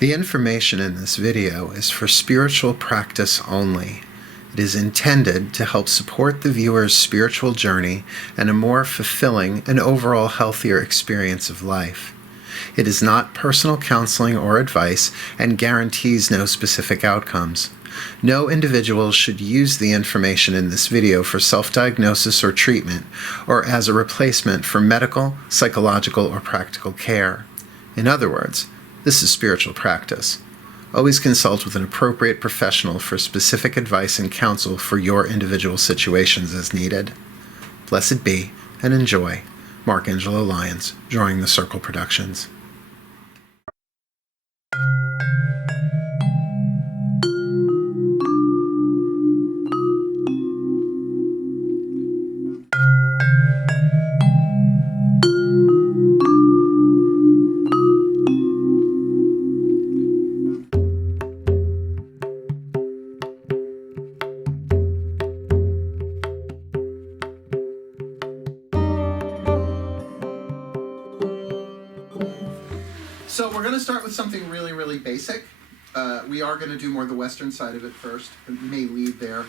The information in this video is for spiritual practice only. It is intended to help support the viewer's spiritual journey and a more fulfilling and overall healthier experience of life. It is not personal counseling or advice and guarantees no specific outcomes. No individual should use the information in this video for self-diagnosis or treatment, or as a replacement for medical, psychological, or practical care. In other words, this is spiritual practice. Always consult with an appropriate professional for specific advice and counsel for your individual situations as needed. Blessed be, and enjoy. Mark Angelo Lyons, Drawing the Circle Productions. So we're going to start with something really, really basic. We are going to do more the Western side of it first. We may lead there.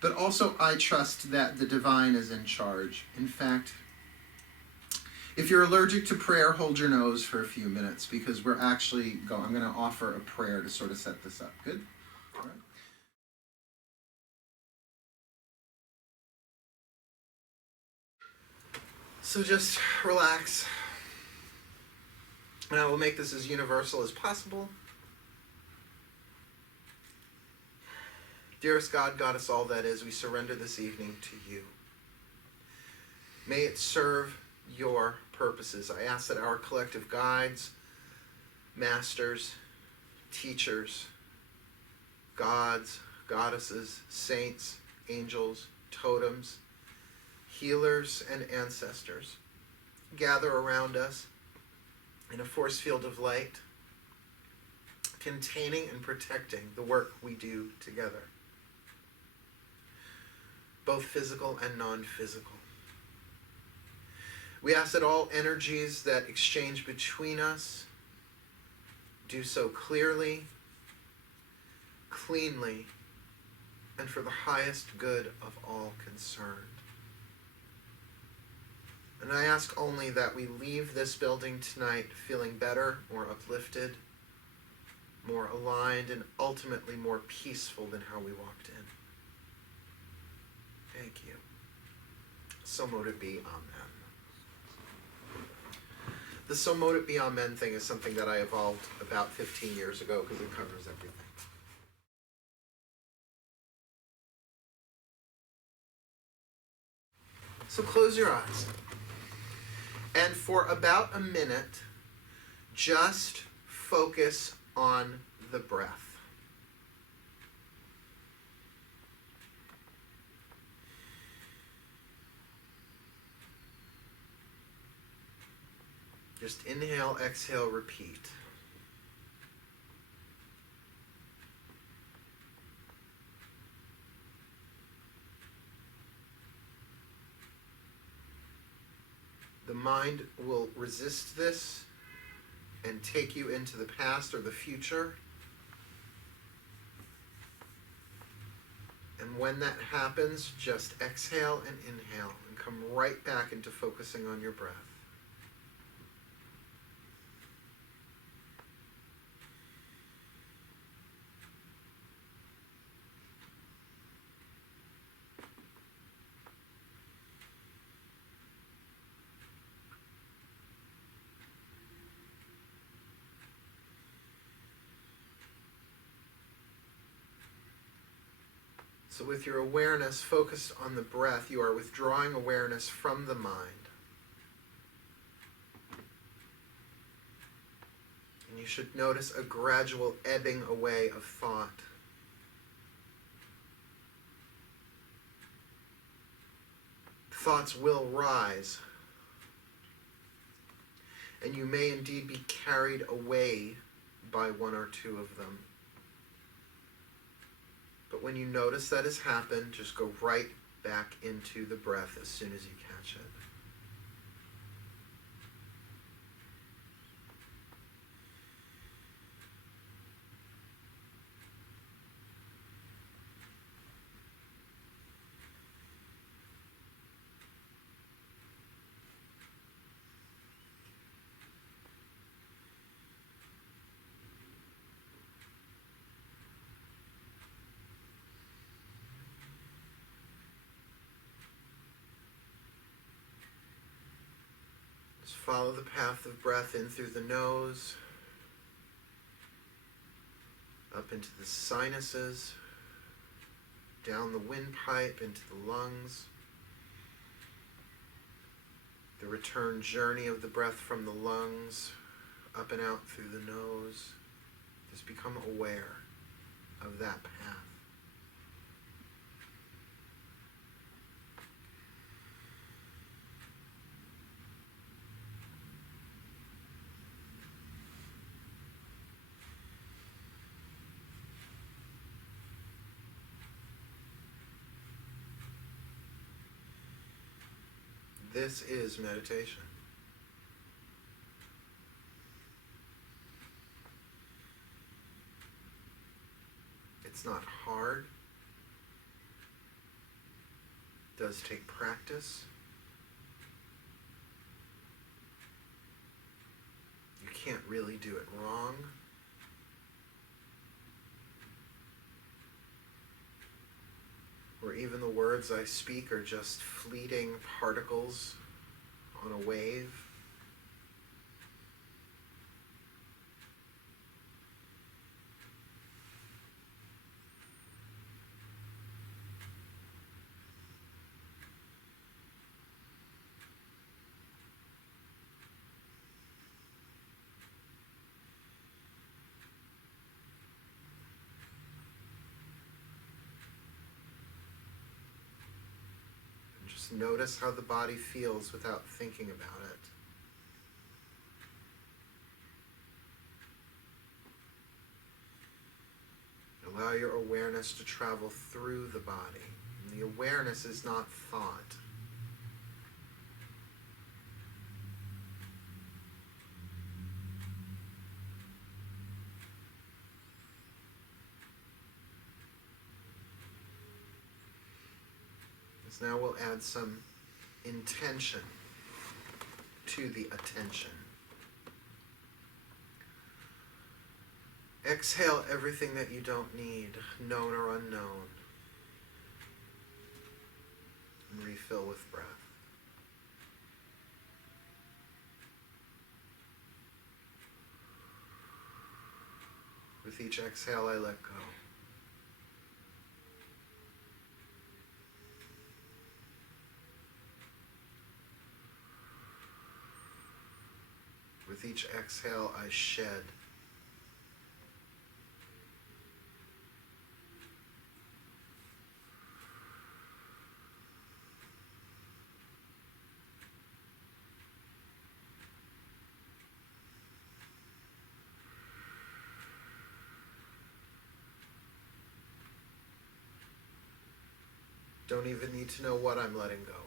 But also, I trust that the divine is in charge. In fact, if you're allergic to prayer, hold your nose for a few minutes, because we're actually I'm going to offer a prayer to sort of set this up. Good? All right. So just relax. And I will make this as universal as possible. Dearest God, Goddess, all that is, we surrender this evening to you. May it serve your purposes. I ask that our collective guides, masters, teachers, gods, goddesses, saints, angels, totems, healers, and ancestors gather around us in a force field of light, containing and protecting the work we do together, both physical and non-physical. We ask that all energies that exchange between us do so clearly, cleanly, and for the highest good of all concerned. And I ask only that we leave this building tonight feeling better, more uplifted, more aligned, and ultimately more peaceful than how we walked in. Thank you. So mote it be, amen. The so mote it be, amen thing is something that I evolved about 15 years ago because it covers everything. So close your eyes. And for about a minute, just focus on the breath. Just inhale, exhale, repeat. The mind will resist this and take you into the past or the future. And when that happens, just exhale and inhale and come right back into focusing on your breath. So with your awareness focused on the breath, you are withdrawing awareness from the mind. And you should notice a gradual ebbing away of thought. Thoughts will rise, and you may indeed be carried away by one or two of them. But when you notice that has happened, just go right back into the breath as soon as you catch it. follow the path of breath in through the nose, up into the sinuses, down the windpipe into the lungs. The return journey of the breath from the lungs, up and out through the nose. Just become aware of that path. This is meditation. It's not hard. It does take practice. You can't really do it wrong. Or even the words I speak are just fleeting particles on a wave. Just notice how the body feels without thinking about it. Allow your awareness to travel through the body. And the awareness is not thought. Now we'll add some intention to the attention. Exhale everything that you don't need, known or unknown, and refill with breath. With each exhale, I let go. With each exhale, I shed. Don't even need to know what I'm letting go of.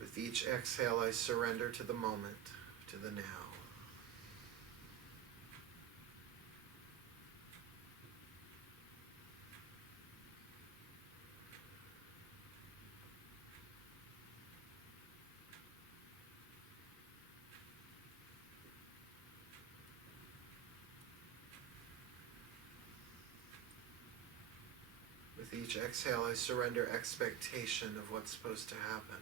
With each exhale, I surrender to the moment, to the now. With each exhale, I surrender expectation of what's supposed to happen.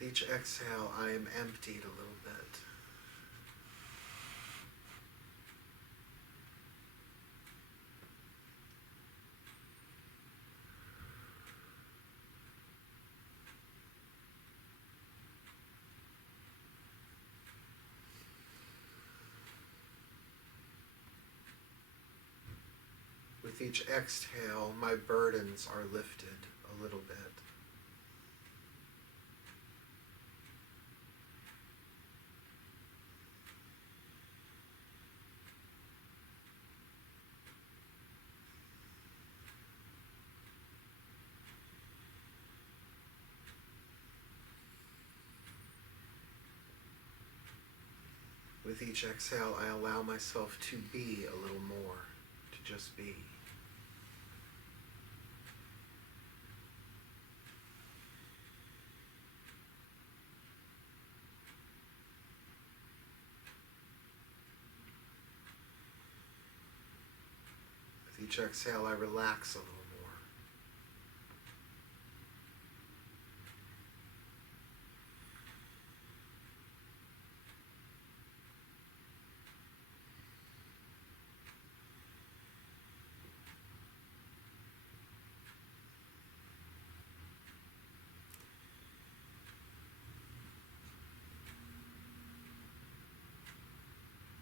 With each exhale, I am emptied a little bit. With each exhale, my burdens are lifted a little bit. With each exhale, I allow myself to be a little more, to just be. With each exhale, I relax a little more.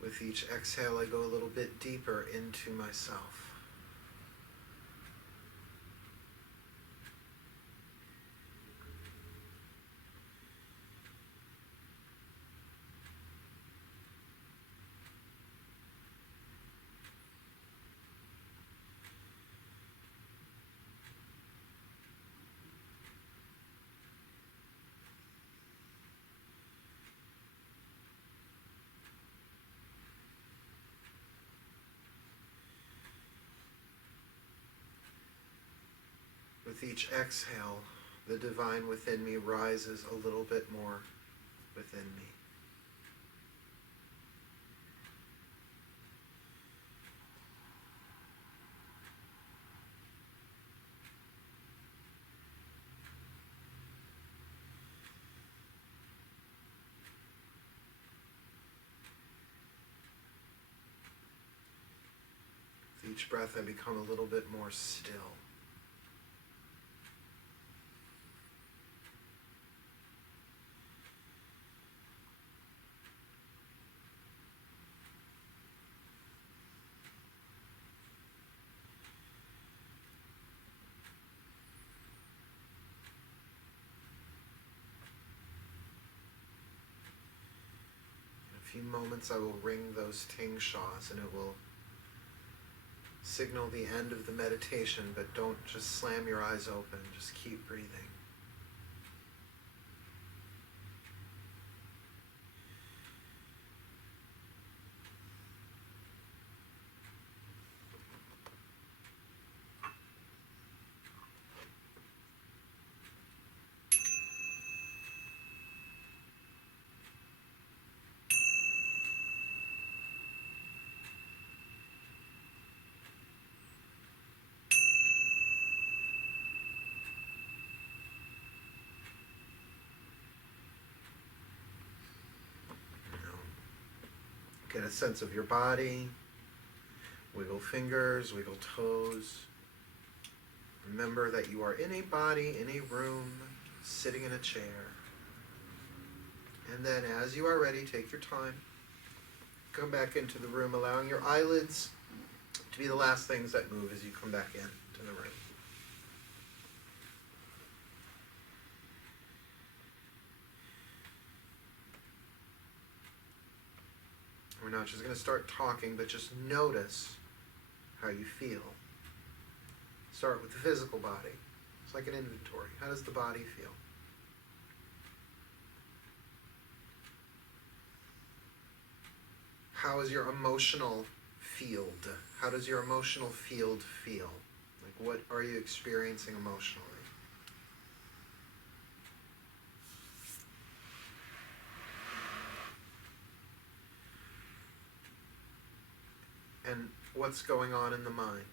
With each exhale, I go a little bit deeper into myself. With each exhale, the divine within me rises a little bit more within me. With each breath, I become a little bit more still. In a few moments, I will ring those ting shas, and it will signal the end of the meditation, but don't just slam your eyes open, just keep breathing. Get a sense of your body. Wiggle fingers, wiggle toes. Remember that you are in a body, in a room, sitting in a chair. And then as you are ready, take your time. Come back into the room, allowing your eyelids to be the last things that move as you come back into the room. We're not just going to start talking, but just notice how you feel. Start with the physical body. It's like an inventory. How does the body feel? How is your emotional field? How does your emotional field feel? Like, what are you experiencing emotionally? And what's going on in the mind?